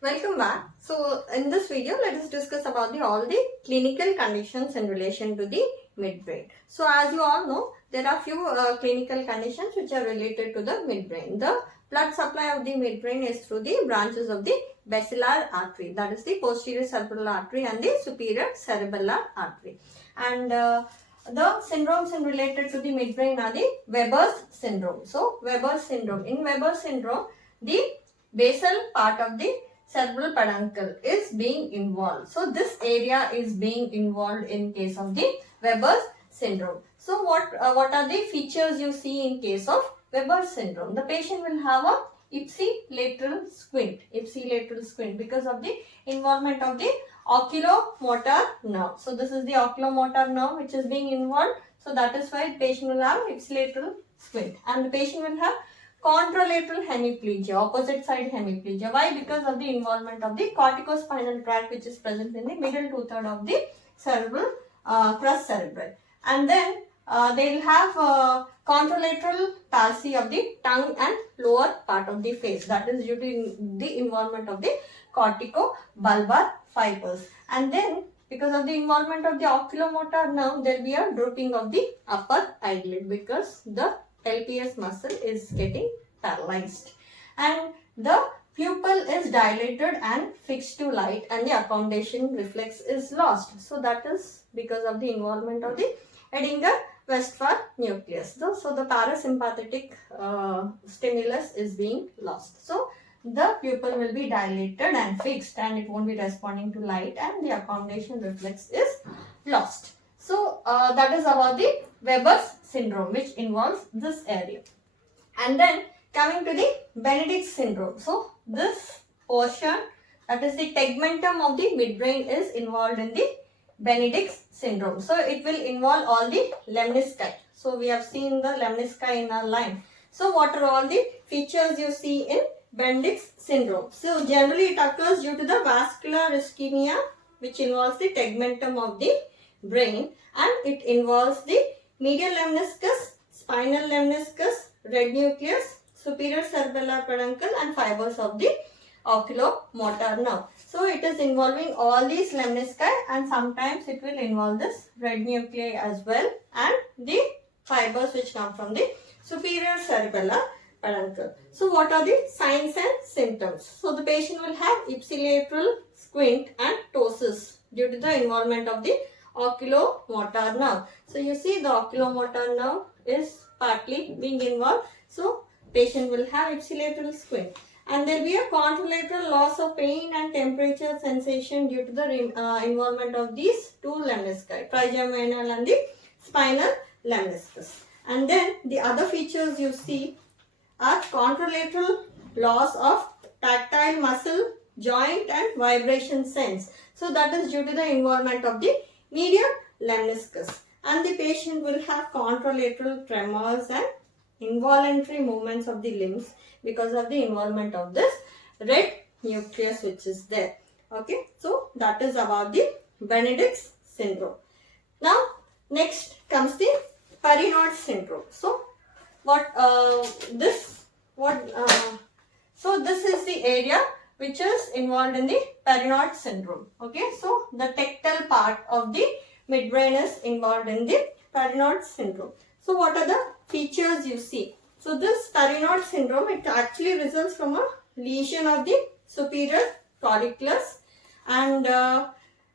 Welcome back. So in this video, let us discuss about all the clinical conditions in relation to the midbrain. So as you all know, there are few clinical conditions which are related to the midbrain. The blood supply of the midbrain is through the branches of the basilar artery, that is the posterior cerebral artery and the superior cerebellar artery. And the syndromes in related to the midbrain are the Weber's syndrome. So Weber's syndrome. In Weber's syndrome, the basal part of the cerebral peduncle is being involved. So this area is being involved in case of the Weber's syndrome. So what are the features you see in case of Weber's syndrome? The patient will have a ipsilateral squint because of the involvement of the oculomotor nerve. So this is the oculomotor nerve which is being involved. So that is why the patient will have ipsilateral squint, and the patient will have contralateral hemiplegia, opposite side hemiplegia. Why? Because of the involvement of the corticospinal tract which is present in the middle two-third of the cerebral crus cerebral. And then they will have contralateral palsy of the tongue and lower part of the face. That is due to the involvement of the corticobulbar fibers. And then because of the involvement of the oculomotor nerve, there will be a drooping of the upper eyelid because the LPS muscle is getting paralyzed, and the pupil is dilated and fixed to light, and the accommodation reflex is lost. So that is because of the involvement of the Edinger-Westphal nucleus. So the parasympathetic stimulus is being lost. So the pupil will be dilated and fixed, and it won't be responding to light, and the accommodation reflex is lost. So that is about the Weber's syndrome, which involves this area. And then coming to the Benedict's syndrome. So this portion, that is the tegmentum of the midbrain, is involved in the Benedict's syndrome. So it will involve all the lemnisci. So we have seen the lemnisci in our line. So what are all the features you see in Benedict's syndrome? So generally it occurs due to the vascular ischemia, which involves the tegmentum of the brain, and it involves the medial lemniscus, spinal lemniscus, red nucleus, superior cerebellar peduncle, and fibers of the oculomotor nerve. So it is involving all these lemnisci, and sometimes it will involve this red nuclei as well, and the fibers which come from the superior cerebellar peduncle. So what are the signs and symptoms? So the patient will have ipsilateral squint and ptosis due to the involvement of the oculomotor nerve. So you see the oculomotor nerve is partly being involved. So patient will have ipsilateral squint, and there will be a contralateral loss of pain and temperature sensation due to the involvement of these two lemnisci, trigeminal and the spinal lemniscus. And then the other features you see are contralateral loss of tactile muscle, joint and vibration sense. So that is due to the involvement of the medial lemniscus, and the patient will have contralateral tremors and involuntary movements of the limbs because of the involvement of this red nucleus which is there. Okay, so that is about the Benedict's syndrome. Now next comes the Perinaud's syndrome. So so this is the area which is involved in the Perinaud's syndrome. Okay, so the tectal part of the midbrain is involved in the Perinaud's syndrome. So what are the features you see? So this Perinaud's syndrome, it actually results from a lesion of the superior colliculus, and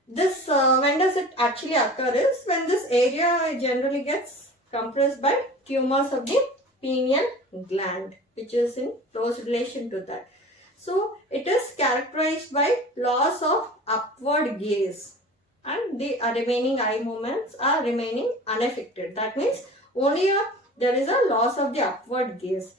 this when does it actually occur is when this area generally gets compressed by tumors of the pineal gland, which is in close relation to that. So it is characterized by loss of upward gaze, and the remaining eye movements are remaining unaffected. That means only there is a loss of the upward gaze.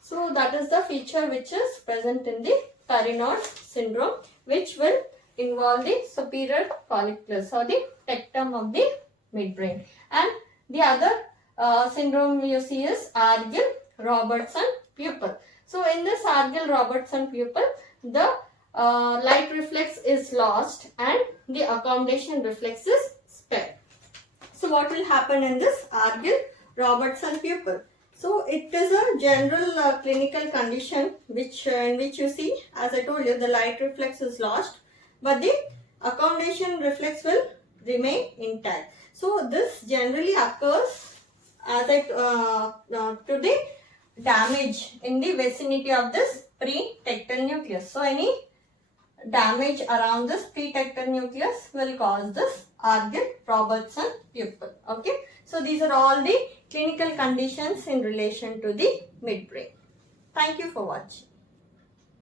So that is the feature which is present in the Perinaud's syndrome, which will involve the superior colliculus or the tectum of the midbrain. And the other syndrome you see is Argyll-Robertson pupil. So in this Argyll-Robertson pupil, the light reflex is lost and the accommodation reflex is spared. So what will happen in this Argyll-Robertson pupil? So it is a general clinical condition in which you see, as I told you, the light reflex is lost, but the accommodation reflex will remain intact. So this generally occurs as to the damage in the vicinity of this pretectal nucleus. So any damage around this pretectal nucleus will cause this Argyll-Robertson pupil. Okay. So these are all the clinical conditions in relation to the midbrain. Thank you for watching.